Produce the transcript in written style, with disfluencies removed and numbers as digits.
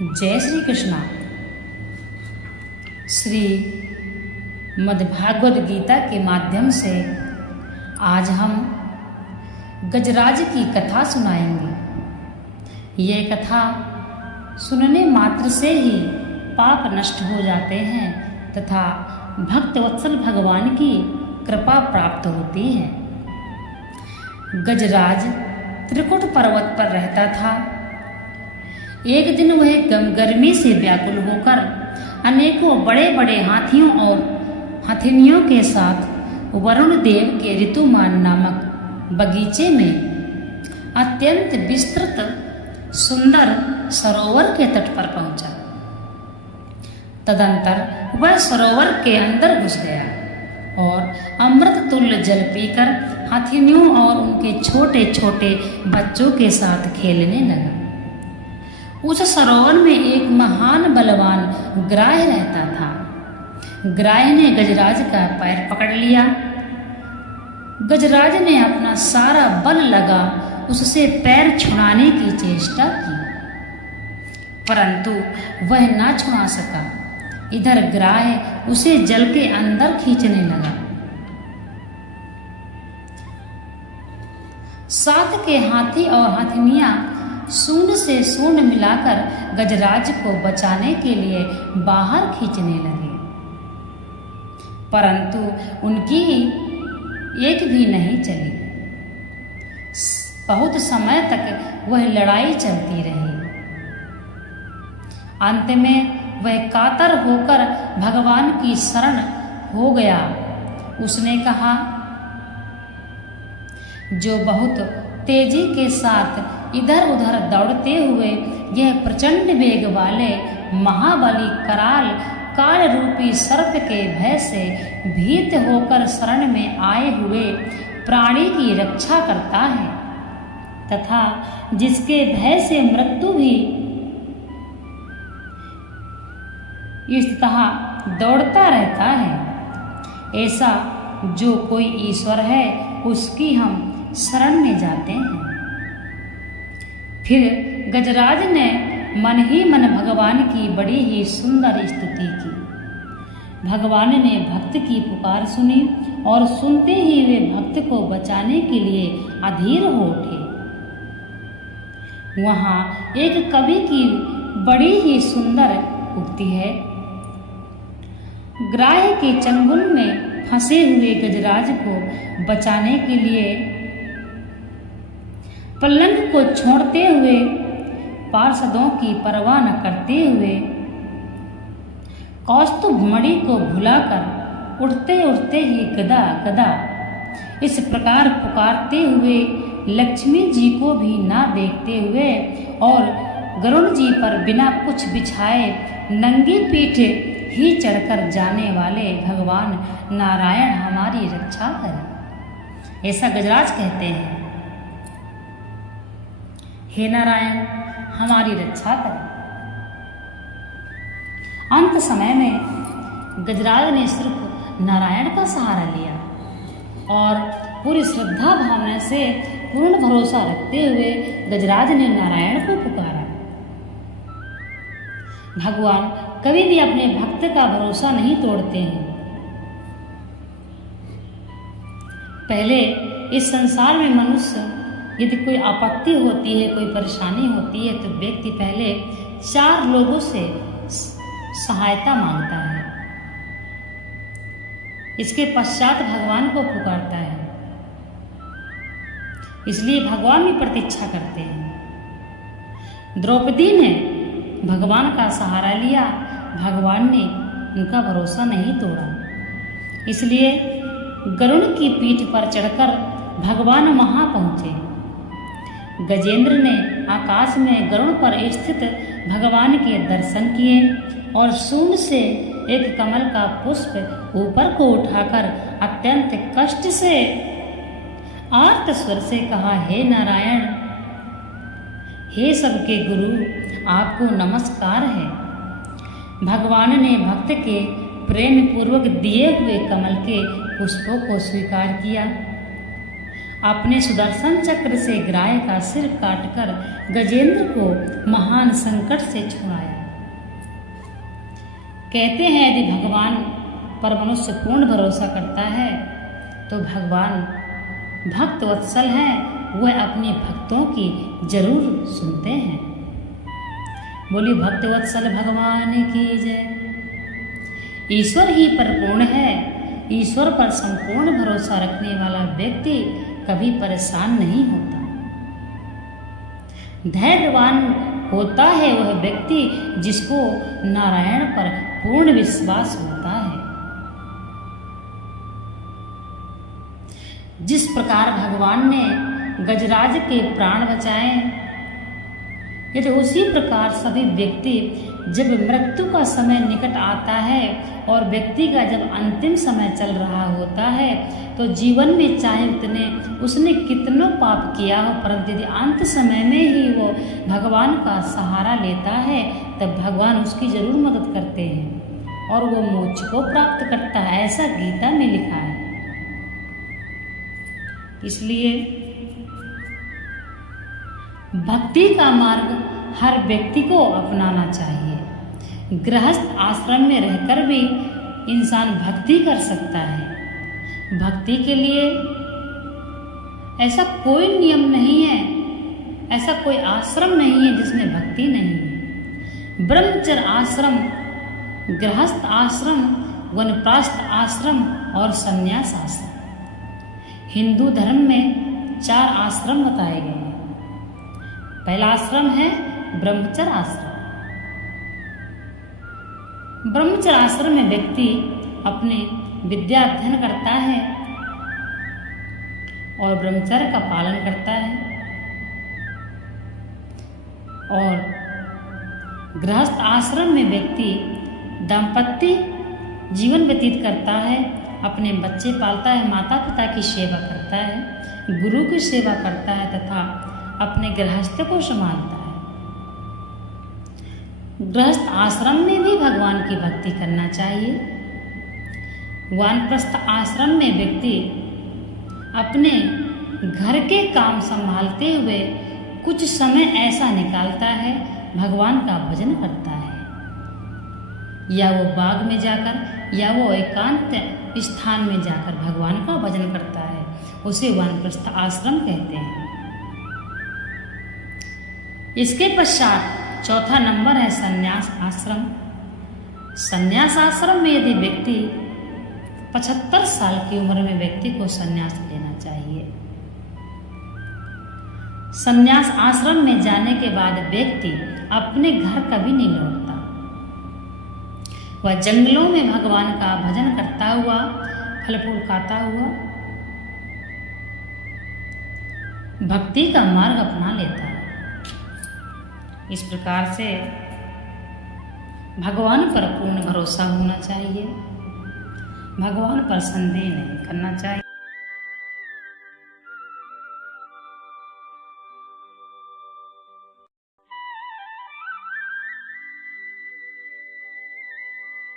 जय श्री कृष्णा। श्री मद्भागवत गीता के माध्यम से आज हम गजराज की कथा सुनाएंगे। ये कथा सुनने मात्र से ही पाप नष्ट हो जाते हैं तथा भक्त वत्सल भगवान की कृपा प्राप्त होती है। गजराज त्रिकुट पर्वत पर रहता था। एक दिन वह गर्मी से व्याकुल होकर अनेकों बड़े बड़े हाथियों और हथिनियों के साथ वरुण देव के ऋतुमान नामक बगीचे में अत्यंत विस्तृत सुंदर सरोवर के तट पर पहुंचा। तदंतर वह सरोवर के अंदर घुस गया और अमृत तुल्य जल पीकर हाथिनियों और उनके छोटे छोटे बच्चों के साथ खेलने लगा। उस सरोवर में एक महान बलवान ग्राह रहता था। ग्राह ने गजराज का पैर पकड़ लिया। गजराज ने अपना सारा बल लगा उससे पैर छुड़ाने की चेष्टा की, परंतु वह ना छुड़ा सका। इधर ग्राह उसे जल के अंदर खींचने लगा। साथ के हाथी और हथिनियां सूंड से सूंड मिलाकर गजराज को बचाने के लिए बाहर खींचने लगे, परंतु उनकी एक भी नहीं चली। बहुत समय तक वह लड़ाई चलती रही। अंत में वह कातर होकर भगवान की शरण हो गया। उसने कहा, जो बहुत तेजी के साथ इधर उधर दौड़ते हुए यह प्रचंड वेग वाले महाबली कराल काल रूपी सर्प के भय से भीत होकर शरण में आए हुए प्राणी की रक्षा करता है तथा जिसके भय से मृत्यु भी इस तरह दौड़ता रहता है, ऐसा जो कोई ईश्वर है उसकी हम शरण में जाते हैं। फिर गजराज ने मन ही मन भगवान की बड़ी ही सुंदर स्तुति की। भगवान ने भक्त की पुकार सुनी और सुनते ही वे भक्त को बचाने के लिए अधीर हो उठे। वहां एक कवि की बड़ी ही सुंदर उक्ति है। ग्राह के चंगुल में फंसे हुए गजराज को बचाने के लिए पलंग को छोड़ते हुए पार्षदों की परवाह न करते हुए कौस्तुभ मणि को भुलाकर उठते उठते ही गदा गदा इस प्रकार पुकारते हुए लक्ष्मी जी को भी ना देखते हुए और गरुड़ जी पर बिना कुछ बिछाए नंगी पीठ ही चढ़कर जाने वाले भगवान नारायण हमारी रक्षा करें, ऐसा गजराज कहते हैं। हे नारायण हमारी रक्षा करें। अंत समय में गजराज ने सिर्फ नारायण का सहारा लिया और पूरी श्रद्धा भावना से पूर्ण भरोसा रखते हुए गजराज ने नारायण को पुकारा। भगवान कभी भी अपने भक्त का भरोसा नहीं तोड़ते हैं। पहले इस संसार में मनुष्य यदि कोई आपत्ति होती है, कोई परेशानी होती है, तो व्यक्ति पहले 4 लोगों से सहायता मांगता है, इसके पश्चात भगवान को पुकारता है। इसलिए भगवान भी प्रतीक्षा करते हैं। द्रौपदी ने भगवान का सहारा लिया, भगवान ने उनका भरोसा नहीं तोड़ा। इसलिए गरुड़ की पीठ पर चढ़कर भगवान वहां पहुंचे। गजेंद्र ने आकाश में गरुड़ पर स्थित भगवान के दर्शन किए और सूंड से एक कमल का पुष्प ऊपर को उठाकर अत्यंत कष्ट से आर्त स्वर से कहा, हे नारायण, हे सबके गुरु, आपको नमस्कार है। भगवान ने भक्त के प्रेम पूर्वक दिए हुए कमल के पुष्पों को स्वीकार किया। अपने सुदर्शन चक्र से ग्राह का सिर काटकर गजेंद्र को महान संकट से छुड़ाया। कहते हैं यदि भगवान पर मनुष्य पूर्ण भरोसा करता है तो भगवान भक्त वत्सल हैं, वह अपने भक्तों की जरूर सुनते हैं। बोली भक्त वत्सल भगवान की जय। ईश्वर ही परिपूर्ण है। ईश्वर पर संपूर्ण भरोसा रखने वाला व्यक्ति कभी परेशान नहीं होता। धैर्यवान होता है वह व्यक्ति जिसको नारायण पर पूर्ण विश्वास होता है। जिस प्रकार भगवान ने गजराज के प्राण बचाए, यदि उसी प्रकार सभी व्यक्ति जब मृत्यु का समय निकट आता है और व्यक्ति का जब अंतिम समय चल रहा होता है तो जीवन में चाहे उसने कितनों पाप किया हो, परंतु यदि अंत समय में ही वो भगवान का सहारा लेता है तब भगवान उसकी जरूर मदद करते हैं और वो मोक्ष को प्राप्त करता है। ऐसा गीता में लिखा है। इसलिए भक्ति का मार्ग हर व्यक्ति को अपनाना चाहिए। गृहस्थ आश्रम में रहकर भी इंसान भक्ति कर सकता है। भक्ति के लिए ऐसा कोई नियम नहीं है, ऐसा कोई आश्रम नहीं है जिसमें भक्ति नहीं है। ब्रह्मचर्य आश्रम, गृहस्थ आश्रम, वानप्रस्थ आश्रम और संन्यास आश्रम। हिंदू धर्म में 4 आश्रम बताए गए हैं। पहला आश्रम है ब्रह्मचर्य आश्रम। ब्रह्मचर्य आश्रम में व्यक्ति अपने विद्या अध्ययन करता है और ब्रह्मचर्य का पालन करता है। और गृहस्थ आश्रम में व्यक्ति दाम्पत्य जीवन व्यतीत करता है, अपने बच्चे पालता है, माता पिता की सेवा करता है, गुरु की सेवा करता है तथा अपने गृहस्थ को संभालता है। गृहस्थ आश्रम में भी भगवान की भक्ति करना चाहिए। वानप्रस्थ आश्रम में व्यक्ति अपने घर के काम संभालते हुए कुछ समय ऐसा निकालता है, भगवान का भजन करता है। या वो बाग में जाकर या वो एकांत स्थान में जाकर भगवान का भजन करता है, उसे वानप्रस्थ आश्रम कहते हैं। इसके पश्चात चौथा नंबर है संन्यास आश्रम। संन्यास आश्रम में यदि व्यक्ति 75 साल की उम्र में व्यक्ति को संन्यास लेना चाहिए। संन्यास आश्रम में जाने के बाद व्यक्ति अपने घर कभी नहीं लौटता। वह जंगलों में भगवान का भजन करता हुआ, फल फूल खाता हुआ भक्ति का मार्ग अपना लेता है। इस प्रकार से भगवान पर पूर्ण भरोसा होना चाहिए, भगवान पर संदेह नहीं करना चाहिए।